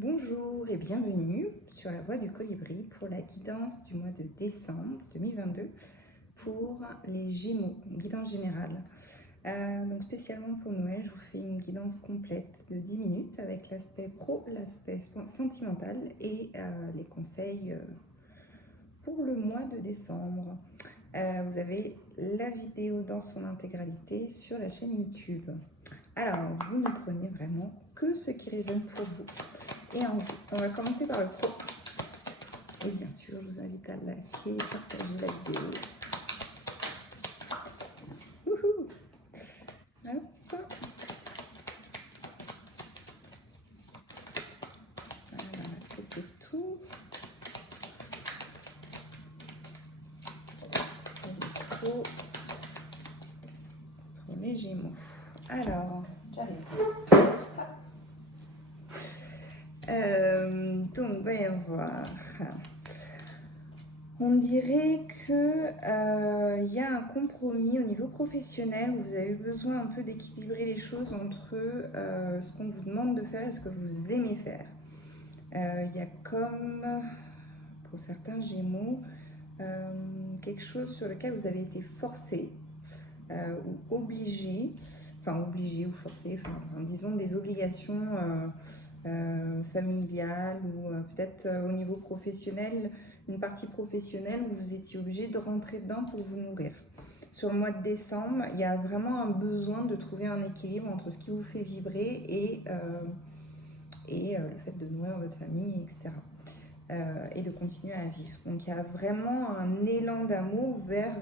Bonjour et bienvenue sur la voie du colibri pour la guidance du mois de décembre 2022 pour les Gémeaux, guidance générale. Donc spécialement pour Noël, je vous fais une guidance complète de 10 minutes avec l'aspect pro, l'aspect sentimental et les conseils pour le mois de décembre. Vous avez la vidéo dans son intégralité sur la chaîne YouTube. Alors, vous ne prenez vraiment que ce qui résonne pour vous et en vous. On va commencer par le pro. Et bien sûr, je vous invite à liker et partager la vidéo. Wouhou! Hop. Alors, est-ce que c'est tout? Pour les Gémeaux. Alors, j'arrive. Donc, voyons voir. On dirait que y a un compromis au niveau professionnel où vous avez besoin un peu d'équilibrer les choses entre ce qu'on vous demande de faire et ce que vous aimez faire. Il y a comme, pour certains Gémeaux, quelque chose sur lequel vous avez été forcé ou obligé, enfin obligé ou forcé, enfin disons des obligations familiales ou peut-être au niveau professionnel, une partie professionnelle où vous étiez obligé de rentrer dedans pour vous nourrir. Sur le mois de décembre, il y a vraiment un besoin de trouver un équilibre entre ce qui vous fait vibrer et le fait de nourrir votre famille, etc. Et de continuer à vivre. Donc il y a vraiment un élan d'amour vers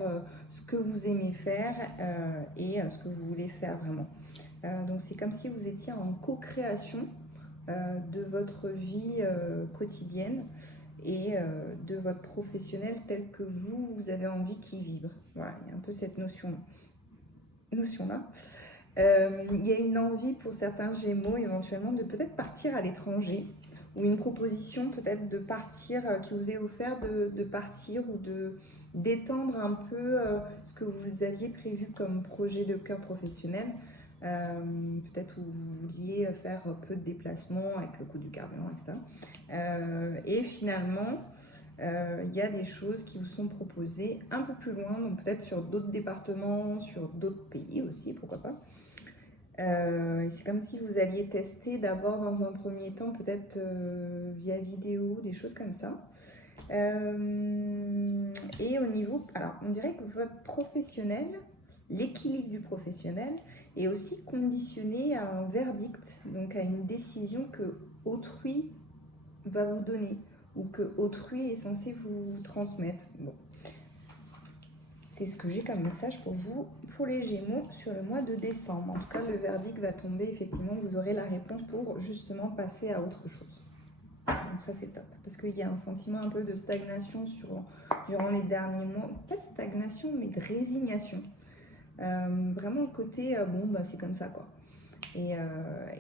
ce que vous aimez faire et ce que vous voulez faire vraiment. Donc c'est comme si vous étiez en co-création de votre vie quotidienne et de votre professionnel tel que vous avez envie qu'il vibre. Voilà, il y a un peu cette notion-là. Il y a une envie pour certains Gémeaux éventuellement de peut-être partir à l'étranger ou une proposition peut-être de partir qui vous est offerte de partir ou d'étendre un peu ce que vous aviez prévu comme projet de cœur professionnel. Peut-être où vous vouliez faire peu de déplacements avec le coût du carburant, etc. Et finalement, il y a des choses qui vous sont proposées un peu plus loin, donc peut-être sur d'autres départements, sur d'autres pays aussi, pourquoi pas. C'est comme si vous alliez tester d'abord dans un premier temps, peut-être via vidéo, des choses comme ça. Et au niveau, alors on dirait que votre professionnel, l'équilibre du professionnel est aussi conditionné à un verdict, donc à une décision que autrui va vous donner ou que autrui est censé vous transmettre. Bon. C'est ce que j'ai comme message pour vous, pour les Gémeaux, sur le mois de décembre. En tout cas, le verdict va tomber, effectivement, vous aurez la réponse pour justement passer à autre chose. Donc ça, c'est top, parce qu'il y a un sentiment un peu de stagnation durant les derniers mois. Pas de stagnation, mais de résignation. Vraiment le côté, bon, bah, c'est comme ça, quoi. Et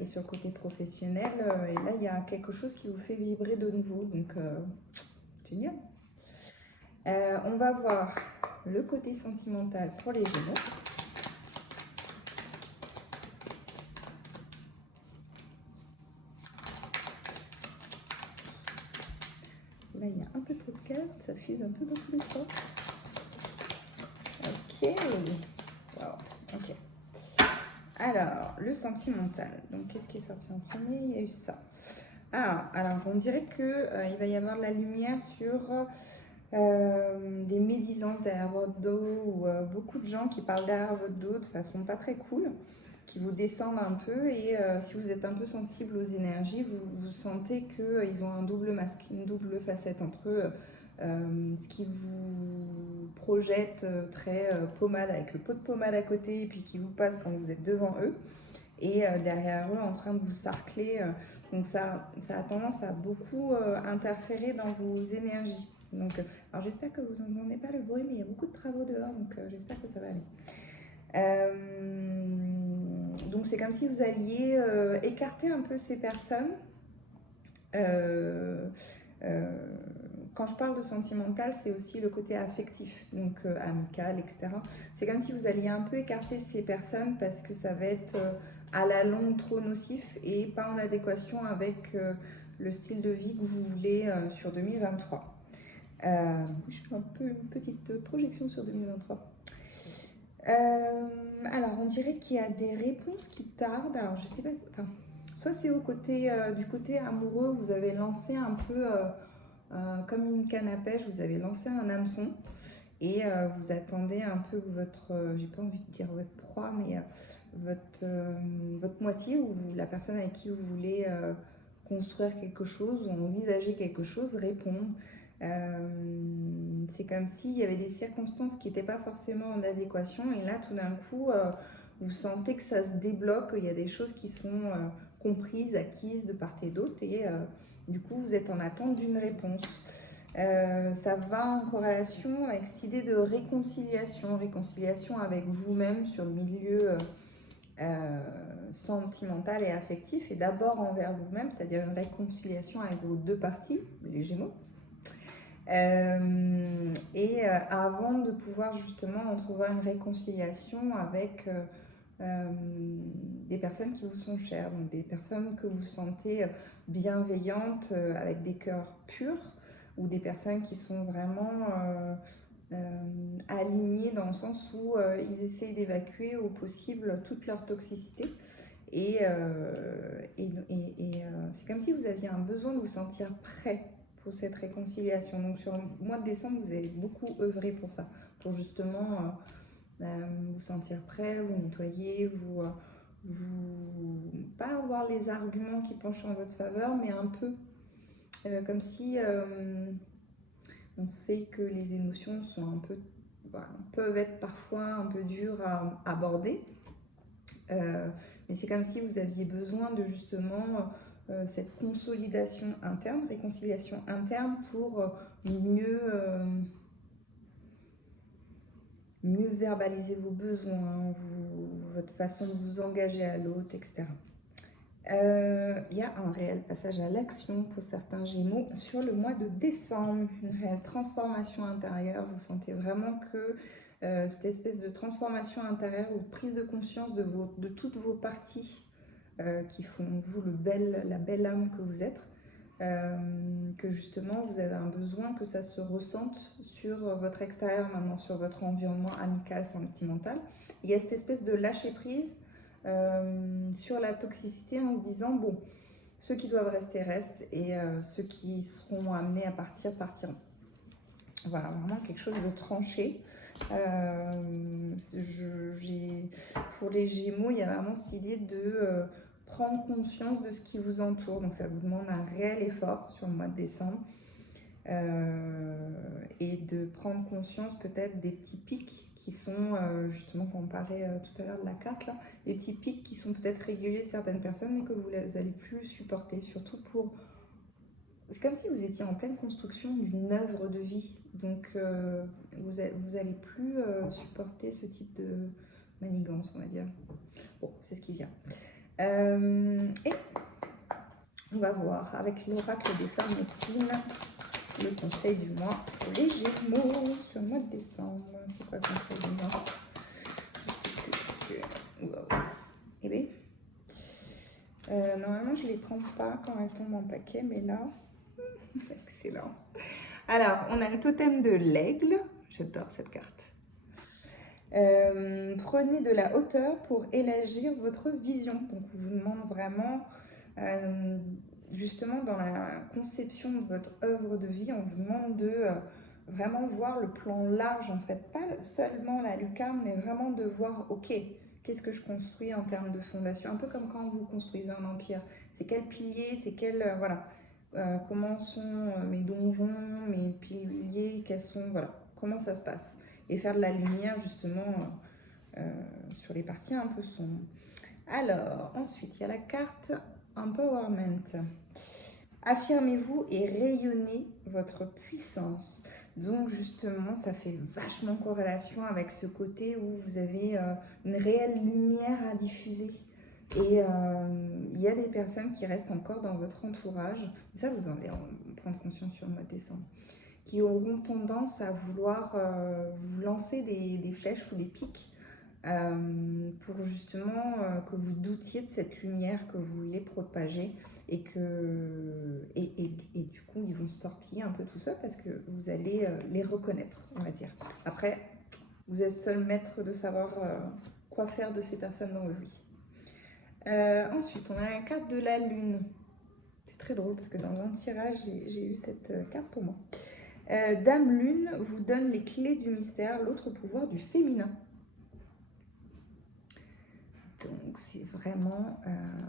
sur le côté professionnel, et là, il y a quelque chose qui vous fait vibrer de nouveau. Donc, génial. On va voir le côté sentimental pour les Gémeaux. Là, il y a un peu trop de cartes, ça fuse un peu dans tous les sens. Ok. Wow. Ok. Alors, le sentimental. Donc, qu'est-ce qui est sorti en premier? Il y a eu ça. Ah, alors, on dirait qu'il va y avoir de la lumière sur des médisances derrière votre dos ou beaucoup de gens qui parlent derrière votre dos de façon pas très cool, qui vous descendent un peu et si vous êtes un peu sensible aux énergies, vous sentez qu'ils ont un double masque, une double facette entre eux, ce qui vous projette très pommade avec le pot de pommade à côté et puis qui vous passe quand vous êtes devant eux et derrière eux en train de vous sarcler. Donc ça a tendance à beaucoup interférer dans vos énergies. Donc, alors j'espère que vous n'entendez pas le bruit, mais il y a beaucoup de travaux dehors, donc j'espère que ça va aller. Donc c'est comme si vous alliez écarter un peu ces personnes. Quand je parle de sentimental, c'est aussi le côté affectif, donc amical, etc. C'est comme si vous alliez un peu écarter ces personnes parce que ça va être à la longue trop nocif et pas en adéquation avec le style de vie que vous voulez sur 2023. Je fais un peu une petite projection sur 2023. Alors, on dirait qu'il y a des réponses qui tardent. Alors, je sais pas, enfin, soit c'est du côté amoureux, vous avez lancé un peu comme une canne à pêche, vous avez lancé un hameçon et vous attendez un peu que j'ai pas envie de dire votre proie, mais votre moitié ou la personne avec qui vous voulez construire quelque chose ou envisager quelque chose réponde. C'est comme s'il y avait des circonstances qui n'étaient pas forcément en adéquation et là tout d'un coup vous sentez que ça se débloque, il y a des choses qui sont comprises, acquises de part et d'autre et du coup vous êtes en attente d'une réponse. Ça va en corrélation avec cette idée de réconciliation avec vous-même sur le milieu sentimental et affectif et d'abord envers vous-même, c'est-à-dire une réconciliation avec vos deux parties, les Gémeaux. Avant de pouvoir justement entrevoir une réconciliation avec des personnes qui vous sont chères, donc des personnes que vous sentez bienveillantes avec des cœurs purs ou des personnes qui sont vraiment alignés dans le sens où ils essayent d'évacuer au possible toute leur toxicité. C'est comme si vous aviez un besoin de vous sentir prêt pour cette réconciliation. Donc sur le mois de décembre, vous avez beaucoup œuvré pour ça, pour justement vous sentir prêt, vous nettoyer, pas avoir les arguments qui penchent en votre faveur, mais un peu comme si on sait que les émotions sont peuvent être parfois un peu dures à aborder. Mais c'est comme si vous aviez besoin de justement cette consolidation interne, réconciliation interne pour mieux verbaliser vos besoins, votre façon de vous engager à l'autre, etc. Il y a un réel passage à l'action pour certains Gémeaux sur le mois de décembre, une réelle transformation intérieure. Vous sentez vraiment que cette espèce de transformation intérieure ou prise de conscience de toutes vos parties qui font vous la belle âme que vous êtes, que justement vous avez un besoin que ça se ressente sur votre extérieur maintenant, sur votre environnement amical, sentimental. Il y a cette espèce de lâcher prise sur la toxicité en se disant bon, ceux qui doivent rester restent et ceux qui seront amenés à partir partiront. Voilà, vraiment quelque chose de tranché. Pour les Gémeaux, il y a vraiment cette idée de prendre conscience de ce qui vous entoure. Donc ça vous demande un réel effort sur le mois de décembre et de prendre conscience peut-être des petits pics qui sont, justement, quand on parlait tout à l'heure de la carte, là, des petits pics qui sont peut-être réguliers de certaines personnes mais que vous n'allez plus supporter, surtout pour... C'est comme si vous étiez en pleine construction d'une œuvre de vie, donc vous n'allez plus supporter ce type de manigance, on va dire. Bon, c'est ce qui vient. Et on va voir avec l'oracle des femmes médecines le conseil du mois pour les Gémeaux sur le mois de décembre. C'est quoi le conseil du mois? Wow. Eh bien, normalement je ne les trempe pas quand elles tombent en paquet, mais là, excellent. Alors, on a le totem de l'aigle. J'adore cette carte. Prenez de la hauteur pour élargir votre vision. Donc, on vous demande vraiment, justement, dans la conception de votre œuvre de vie, on vous demande de vraiment voir le plan large, en fait. Pas seulement la lucarne, mais vraiment de voir, ok, qu'est-ce que je construis en termes de fondation. Un peu comme quand vous construisez un empire. C'est quel pilier, c'est quel... voilà. Comment sont mes donjons, mes piliers, voilà, comment ça se passe. Et faire de la lumière, justement, sur les parties un peu sombres. Alors, ensuite, il y a la carte Empowerment. Affirmez-vous et rayonnez votre puissance. Donc, justement, ça fait vachement corrélation avec ce côté où vous avez une réelle lumière à diffuser. Et il y a des personnes qui restent encore dans votre entourage, ça vous en allez en prendre conscience sur le mois de décembre, qui auront tendance à vouloir vous lancer des flèches ou des pics pour justement que vous doutiez de cette lumière que vous voulez propager et du coup ils vont se torpiller un peu tout ça parce que vous allez les reconnaître, on va dire. Après, vous êtes seul maître de savoir quoi faire de ces personnes dans vos vies. Ensuite, on a la carte de la lune. C'est très drôle parce que dans un tirage, j'ai eu cette carte pour moi. Dame Lune vous donne les clés du mystère, l'autre pouvoir du féminin. Donc c'est vraiment...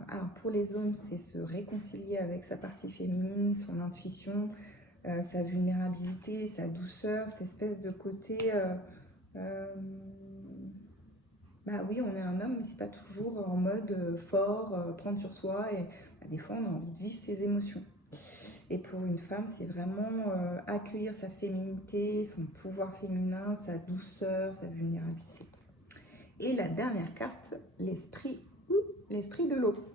alors pour les hommes, c'est se réconcilier avec sa partie féminine, son intuition, sa vulnérabilité, sa douceur, cette espèce de côté... bah oui, on est un homme, mais c'est pas toujours en mode fort, prendre sur soi. Et des fois, on a envie de vivre ses émotions. Et pour une femme, c'est vraiment accueillir sa féminité, son pouvoir féminin, sa douceur, sa vulnérabilité. Et la dernière carte, l'esprit de l'eau.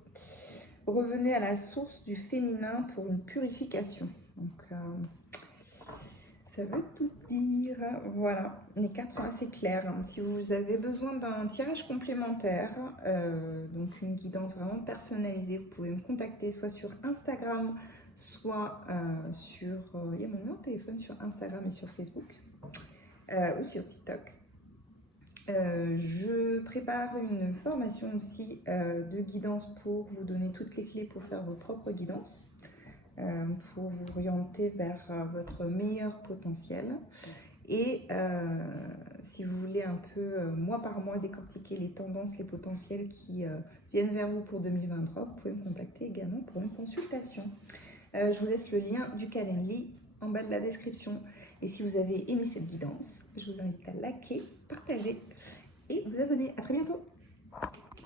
Revenez à la source du féminin pour une purification. Donc, ça veut tout dire. Voilà, les cartes sont assez claires. Si vous avez besoin d'un tirage complémentaire, donc une guidance vraiment personnalisée, vous pouvez me contacter soit sur Instagram, soit sur... il y a mon numéro de téléphone sur Instagram et sur Facebook, ou sur TikTok. Je prépare une formation aussi de guidance pour vous donner toutes les clés pour faire vos propres guidances, pour vous orienter vers votre meilleur potentiel. Et si vous voulez un peu, mois par mois, décortiquer les tendances, les potentiels qui viennent vers vous pour 2023, vous pouvez me contacter également pour une consultation. Je vous laisse le lien du Calendly en bas de la description. Et si vous avez aimé cette guidance, je vous invite à liker, partager et vous abonner. À très bientôt!